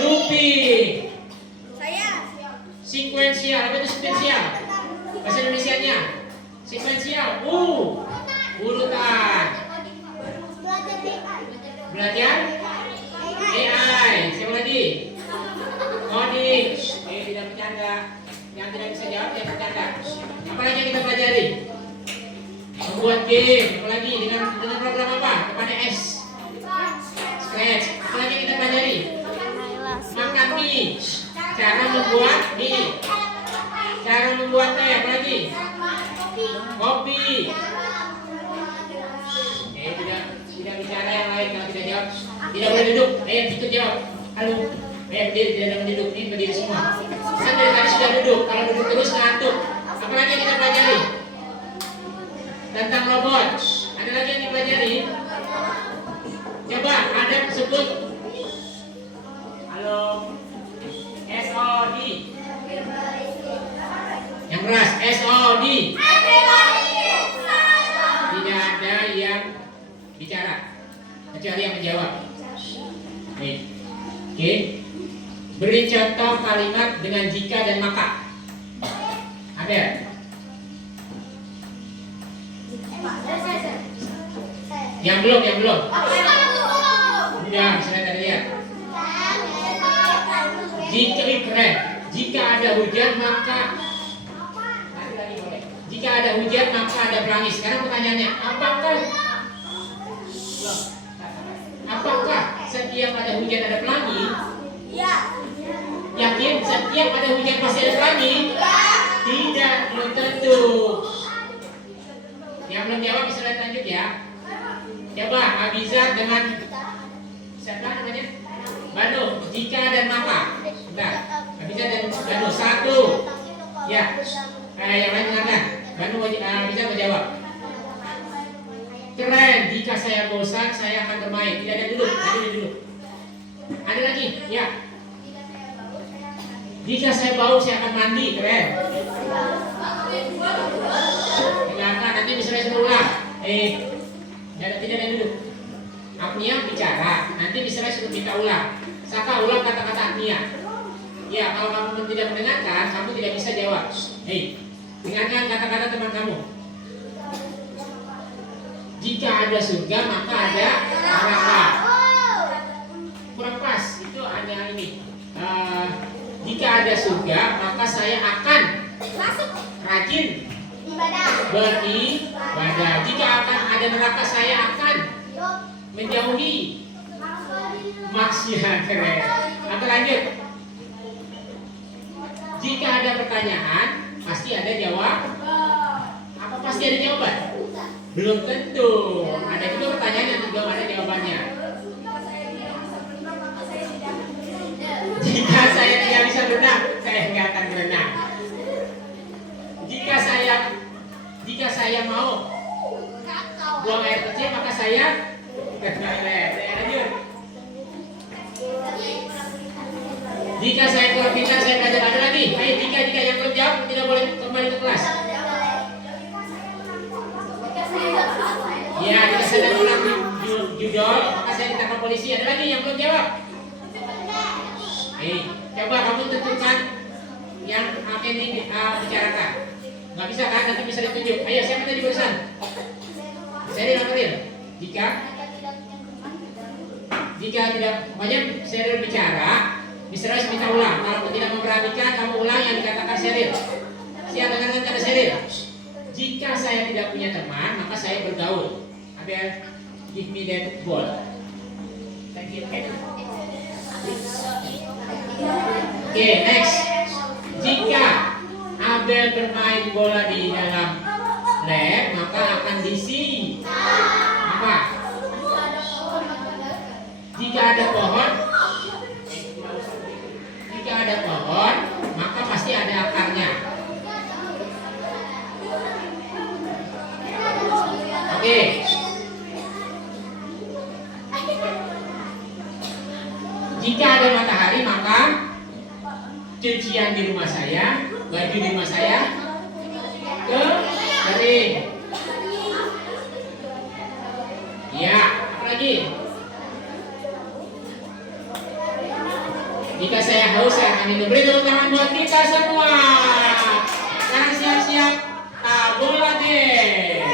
Looping. Sekuensial, apa itu sekuensial? Bahasa Indonesianya? Sekuensial. Urutan. Belajar? AI. Siapa lagi? Coding. Tidak bercanda. Yang tidak bisa jawab jangan bercanda. Apa lagi yang kita pelajari? Membuat game. Apa lagi? Dengan program apa? Kepada S. Scratch. Apa lagi yang kita pelajari? Makan mie. Cara membuat mie. Cara membuat teh. Apa lagi? Kopi. Tidak bicara yang lain. Kalau tidak jawab, tidak boleh duduk. Ayo ikut jawab. Halo. Berdiri, tidak duduk. Ini berdiri semua. Kan dari tadi sudah duduk. Kalau duduk terus ngantuk. Apa lagi yang kita pelajari? Tentang robot. Ada lagi yang dipelajari? Coba ada sebut. Halo. SOD. Yang keras. SOD. Tidak ada yang bicara kecuali yang menjawab. Nih. Oke. Beri contoh kalimat dengan jika dan maka. Ada? Yang belum. Udah, saya tadi lihat. Jika ada hujan maka jika ada hujan maka ada pelangi. Sekarang pertanyaannya, apakah setiap ada hujan ada pelangi? Yakin setiap ada hujan pasti ada pelangi? Tidak, belum tentu. Yang belum jawab bisa lanjut ya. Coba Abiza dengan siapa namanya? Banu. Jika dan maka. Bentar. Abiza dan Banu. Satu. Ya. Yang lain dengarkan. Banu Abiza menjawab. Keren. Jika saya bosan, saya akan bermain. Tidak ada duduk. Ada duduk. Ada lagi. Ya. Jika saya bau, saya akan mandi. Keren. Dengarkan. Nanti bisa ulang. Tidak ada duduk. Agnia bicara. Nanti bisa suruh minta ulang. Saka ulang kata-kata Agnia. Ya, kalau kamu tidak mendengarkan, kamu tidak bisa jawab. Dengarkan kata-kata teman kamu. Jika ada surga, maka ada neraka. Kurang pas. Itu ada ini. Jika ada surga, maka saya akan rajin beribadah. Jika akan ada neraka, saya akan menjauhi maksiat. Keren. Atau lanjut. Jika ada pertanyaan, pasti ada jawab. Apa pasti ada jawaban? Belum tentu. Ada juga pertanyaan yang belum ada jawabannya. Jika saya tidak bisa berenang, saya nggak akan berenang. Jika saya mau buang air kecil, maka saya ke toilet. Lanjut. Jika saya keluar pintar, saya belajar. Ada lagi. Ayo, jika yang belum jawab tidak boleh kembali ke kelas. Ya, jika saya ulang judul, maka saya ditangkap polisi. Ada lagi yang belum jawab? Coba kamu tentukan yang akan dibicarakan. Nggak bisa kan? Nanti bisa ditunjuk. Ayo, siapa tadi barusan? Seril April. Jika tidak banyak Seril bicara, Mr. Rice minta ulang. Kalau tidak memperhatikan, kamu ulang yang dikatakan Seril. Siap dengarkan kata Seril. Jika saya tidak punya teman, maka saya bergaul. Abel, give me that ball. Thank you. Oke, next. Jika Abel bermain bola di dalam lab, maka akan diisi apa? Jika ada pohon, maka pasti ada akarnya. Oke. Jika ada matahari, maka cucian di rumah saya, baju di rumah saya kering. Ya, apa lagi? Jika saya haus, saya akan minum. Beri tepuk tangan buat kita semua. Sekarang siap-siap bola deh.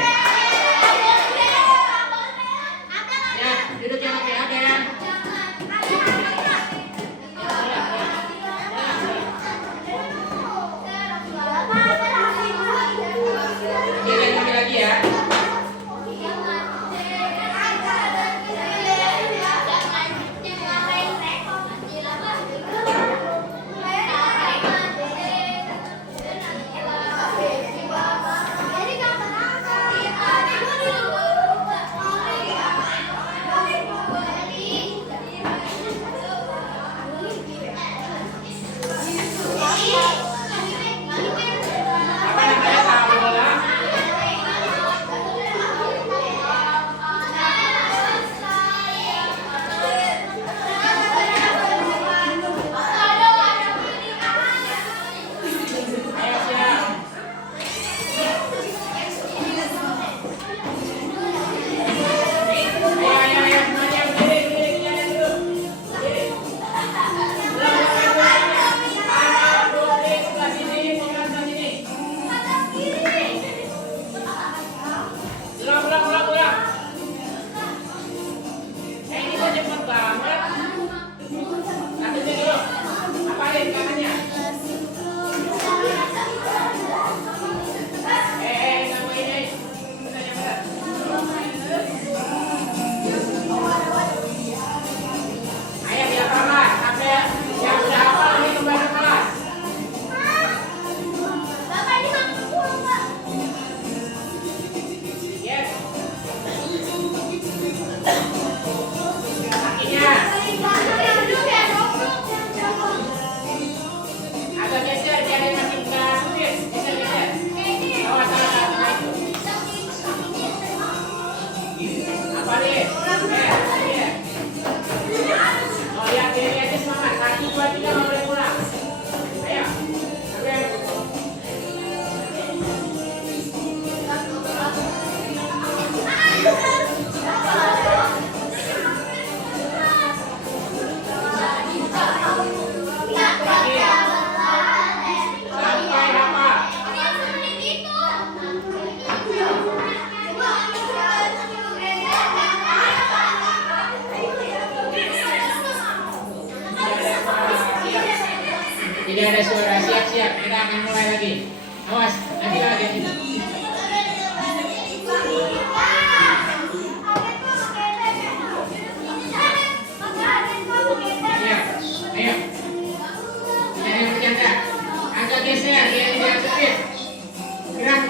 Ya, duduk yang rapi ya. Oke, lagi ya. Paling. Oh ya, Gary aja semangat. 1, 2, 3 nggak boleh pulang. Ayo. Oke. Sampai hafal. Tidak ada suara, siap-siap. Kita akan mulai lagi. Awas, nanti lagi. Siap. Ayo. Jangan bercanda. Agak geser, biar tidak sempit. Gerak.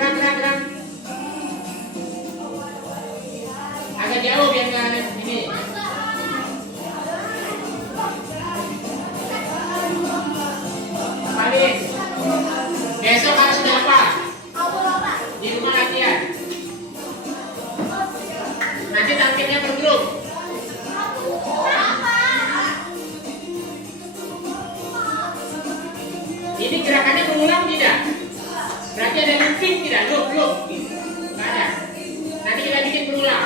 Agak jauh biar nggak ada ini. Paling. Besok harus sudah apa? Di rumah latihan. Nanti tampilnya bergrup. Ini gerakannya berulang tidak? Berarti ada looping tidak? Loop. Nggak ada. Nanti kita bikin berulang.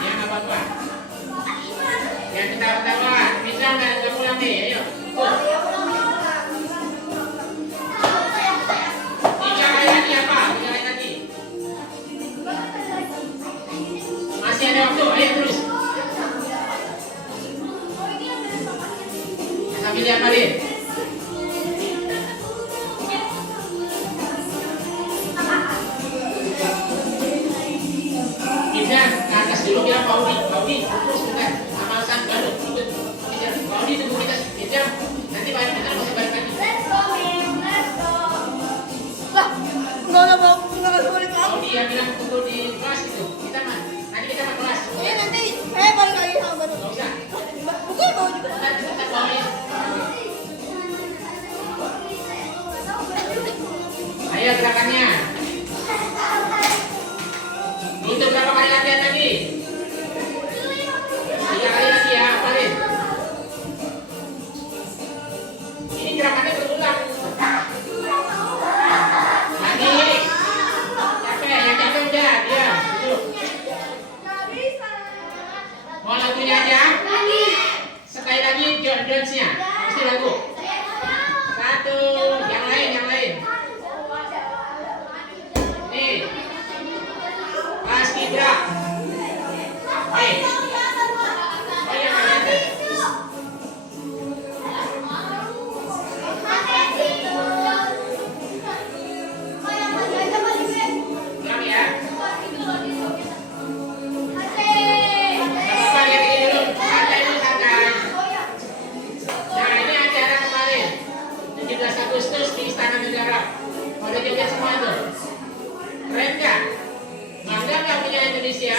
Ya nggak apa-apa. Yang ketawa-ketawa. Bisa nggak pulang nih? Ayo. Tiga kali lagi apa? 3 kali lagi. Masih ada waktu. Ayo terus. Sambil diapalin. Pindah ke atas dulu ya, Paudi, terus bentar. Amalan baru ikut. Paudi tunggu kita pindah. Nanti balik kita masih balik lagi. Paudi yang bilang tunggu di kelas itu. Nanti kita mau kelas. Nanti saya balik lagi sama baru. Nggak usah. Bukan mau juga. Kita bawain. Ayo gerakannya. Itu berapa kali latihan lagi? 3 kali lagi ya, paling. Ini gerakannya berulang. Lagi. Yang capek udah, dia. Duduk. Mau lagunya aja? Sekali lagi dance-nya. Mesti lagu. 1, yang lain. Nih. Pas Kibra. Oh yang ada. Ulang ya. Apa lihat ini dulu. Santai. Nah ini acara kemarin 17 Agustus di Istana Negara. Pada joget semua itu. Keren nggak? Bangga nggak punya Indonesia?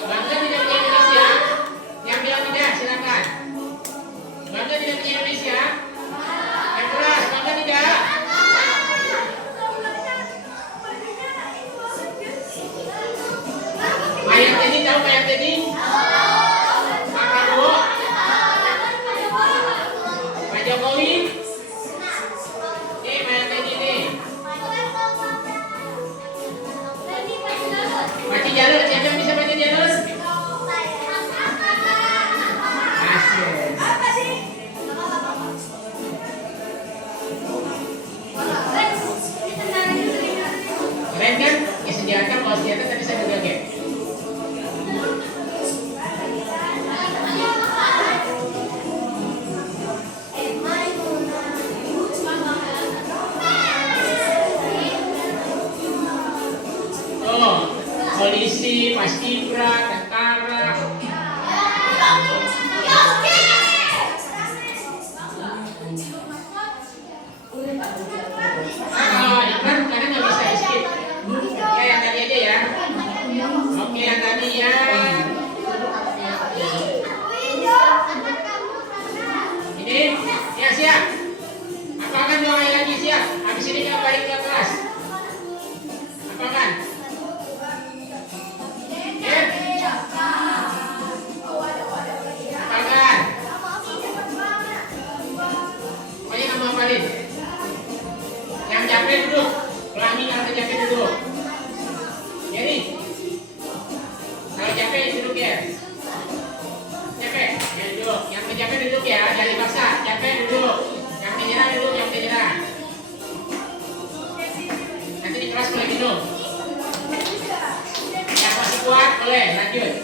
Bangga tidak punya Indonesia? Yang bilang tidak silakan. Bangga tidak punya Indonesia? Yang keras bangga tidak? Mayang Teddy tahu Mayang Teddy? Pak Prabowo? Pak Jokowi? Nih Mayang Teddy nih. Baca jalur, siapa yang bisa baca jalur? Asik. Keren kan? Ya senjata, kalau senjata tapi saya joget. Oh, polisi, paskibra, tentara. Kalau iklan kadang nggak bisa skip. Ya yang tadi aja ya. Oke yang tadi ya. Ini ya siap. Apakan 2 kali lagi siap. Habis ini kita balik ke kelas. Apakan? kuat boleh lanjut.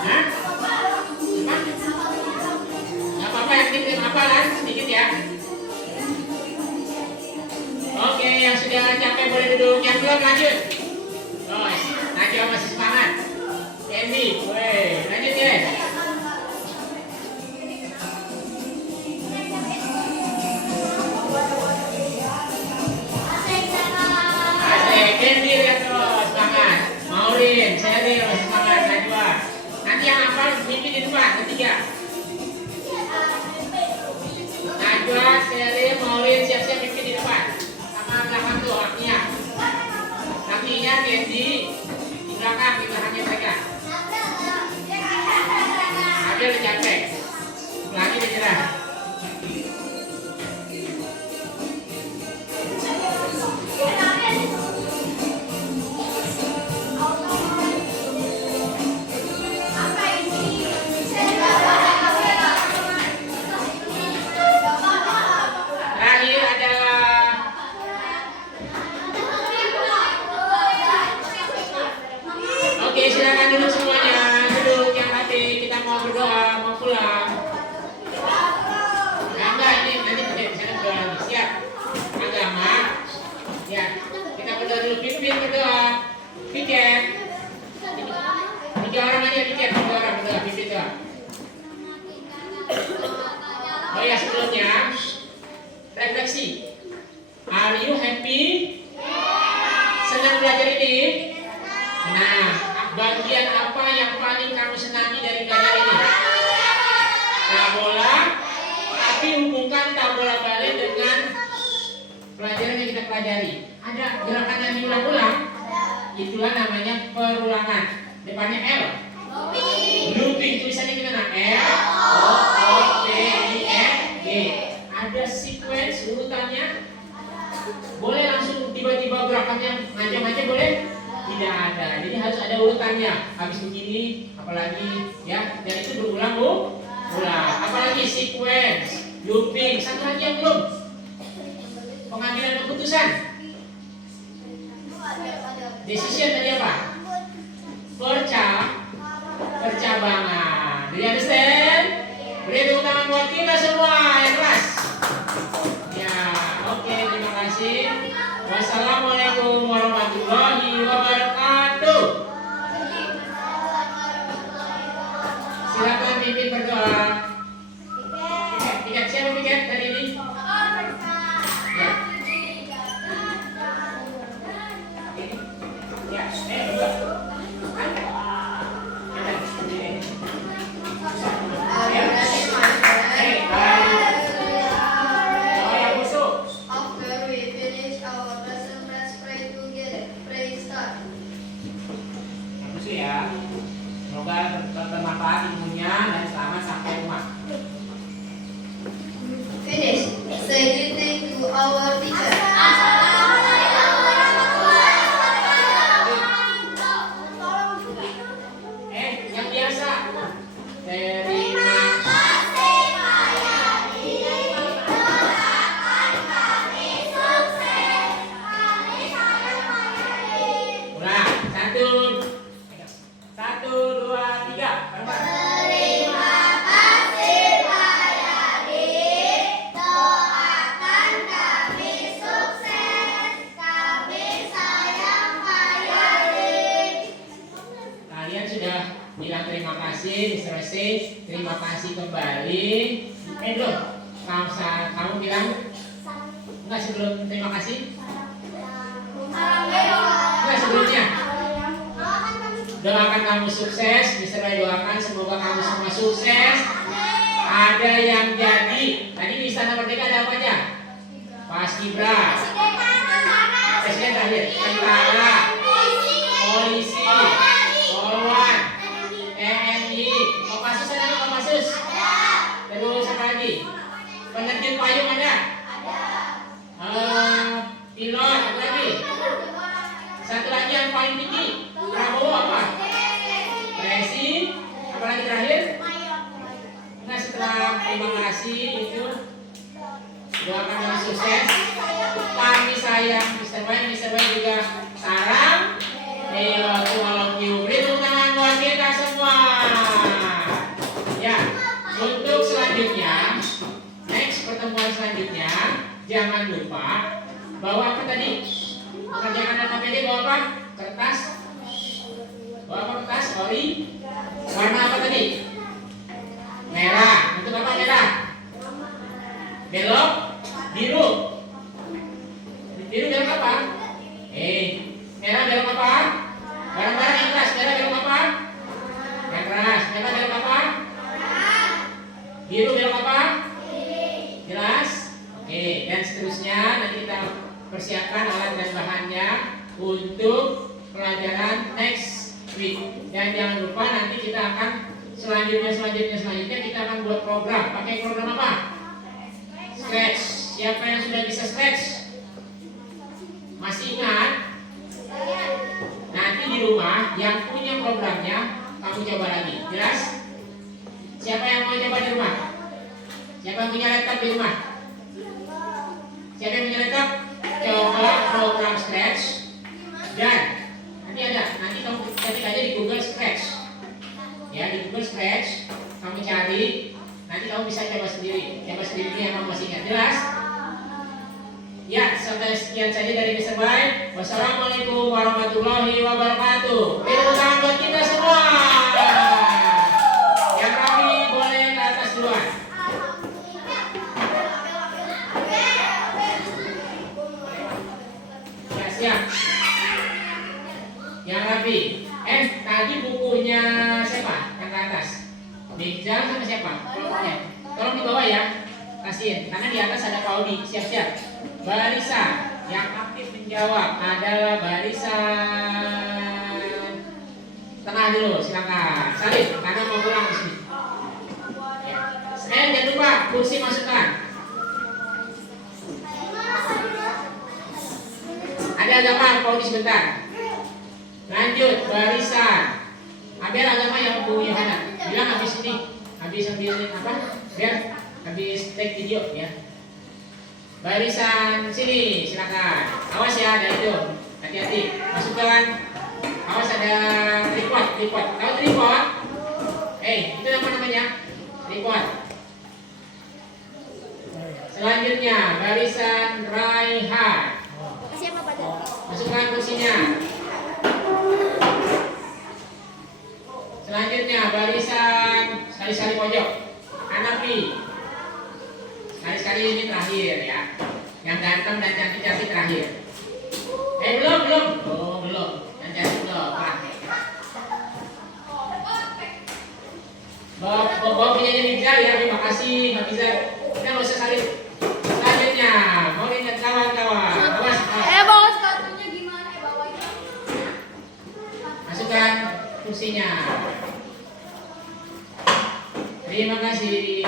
Hah? Nggak apa-apa, yang penting hafalan sedikit ya. Oke, yang sudah capek boleh duduk, yang belum lanjut. Oh, Najwa masih semangat. Candy, weh, lanjut ya. Asik, Candy lihat tuh, semangat. Maureen, Sheryl masih semangat, Najwa. Nanti yang hafal pimpin di depan, ketiga. Najwa, Sheryl, Maureen siap-siap pimpin di depan. Sama belakang tuh, Agnia. Kakinya Candy di belakang, di belakangnya mereka. Ada udah capek, lagi udah nyerah. Terakhir adalah oke, silakan duduk semuanya, duduk yang rapi, kita mau berdoa, mau pulang. Nah, enggak, ini nanti kita bisa berdoa lagi, siap? Agama, ya, kita berdoa dulu, pimpin berdoa, piket, 3 orang aja piket, 3 orang berdoa, pimpin doa. Oh ya, sebelumnya, refleksi, are you happy? Senang belajar ini? Nah, bagian apa yang paling kamu senangi dari belajar ini? Tabola, tapi hubungkan tabola balik dengan pelajaran yang kita pelajari. Ada gerakan yang diulang-ulang, itulah namanya perulangan. Depannya L. Looping, tulisannya gimana? L, O, O, P, I, N, G. Ada sequence urutannya. Boleh langsung tiba-tiba gerakannya macam-macam boleh? Tidak ada, jadi harus ada urutannya. Habis begini, apalagi ya, dan itu berulang-ulang. Apalagi sequence, looping, satu lagi yang belum. Pengambilan keputusan. Decision tadi apa? Percabangan. Do you understand? Beri tepuk tangan buat kita semua yang keras. Ya, oke, terima kasih. Wassalamualaikum warahmatullahi wabarakatuh. Silakan pimpin berdoa. Piket, siapa piket hari ini? Ya. Ya, dua. After we finish our lesson, let's pray together. Pray start. Bagus ya. Semoga bermanfaat ilmunya dan selamat sampai rumah. Finish. Say greeting to our teacher. Yang biasa. Terima ulang. Satu, dua, tiga. Bareng-bareng. Kalian sudah bilang terima kasih, selesai. Terima kasih kembali. Belum. Kamu bilang enggak sebelum terima kasih? Enggak sebelumnya. Doakan kamu sukses, disertai doakan semoga kamu semua sukses. Ada yang jadi. Tadi di Istana Merdeka ada apa aja? Paskibra, Presiden terakhir, tentara, polisi, polwan, TNI, Kopassus ada nggak Kopassus? Terus apa lagi? Penerjun payung ada? Pilot apa lagi? Satu lagi yang paling tinggi, Prabowo apa? Presiden, Apalagi terakhir? Nah, setelah terima kasih itu doakan dengan sukses. Kami sayang Mr. Boy juga sarang. Beri tepuk tangan buat kita semua. Ya, untuk selanjutnya, next pertemuan selanjutnya, jangan lupa bawa apa tadi? Mengerjakan KPD bawa apa? Kertas. Bawa apa kertas? Ori. Warna apa tadi? Merah. Untuk apa merah? Belok biru. Biru belok apa? Merah belok apa? Barang-barang yang keras. Merah belok apa? Yang keras. Merah belok apa? Biru belok apa? Jelas? Oke, dan seterusnya nanti kita persiapkan alat dan bahannya untuk pelajaran next week. Dan jangan lupa nanti kita akan selanjutnya kita akan buat program. Pakai program apa? Scratch. Siapa yang sudah bisa Scratch? Masih ingat? Nanti di rumah yang punya programnya kamu coba lagi. Jelas? Siapa yang mau coba di rumah? Siapa yang punya laptop di rumah? Siapa yang punya laptop? Coba program Scratch. Dan nanti kamu ketik aja di Google Scratch. Ya, di Google Scratch kamu cari, nanti kamu bisa coba sendiri yang kamu masih ingat. Jelas? Ya, sampai sekian saja dari Mr. Boy. Wassalamualaikum warahmatullahi wabarakatuh. Tepuk tangan buat kita semua. Yang rapi boleh ke atas duluan. Ya, siap. Yang rapi. Tadi bukunya siapa? Yang ke atas. Bijal sama siapa? Tolong dibawa ya. Kasihin, karena di atas ada Pak Odi. Siap-siap. Barisan yang aktif menjawab adalah barisan tengah dulu, silakan. Salib, karena mau pulang ke sini. Ya. Jangan lupa kursi masukkan. Ada agama Pak Odi sebentar. Lanjut barisan. Ambil agama yang Bu Yohana. Bilang habis ini, habis ambil apa? Biar habis take video ya. Barisan sini, silakan. Awas ya, ada itu. Hati-hati. Masukkan. Awas ada tripod. Tahu tripod? Itu apa namanya? Tripod. Selanjutnya, barisan Raihan. Masukkan kursinya. Selanjutnya, barisan sekali-sekali pojok. Hanafi. Sekali-sekali ini terakhir ya. Yang ganteng dan cantik-cantik terakhir. Belum. Oh, belum. Yang cantik belum. Bawa punyanya Nizar ya. Terima kasih Nizar. Kita nggak usah salib. Selanjutnya, mau lihat kawan-kawan. bawa sepatunya gimana? Bawanya. Masukkan kursinya. Terima kasih.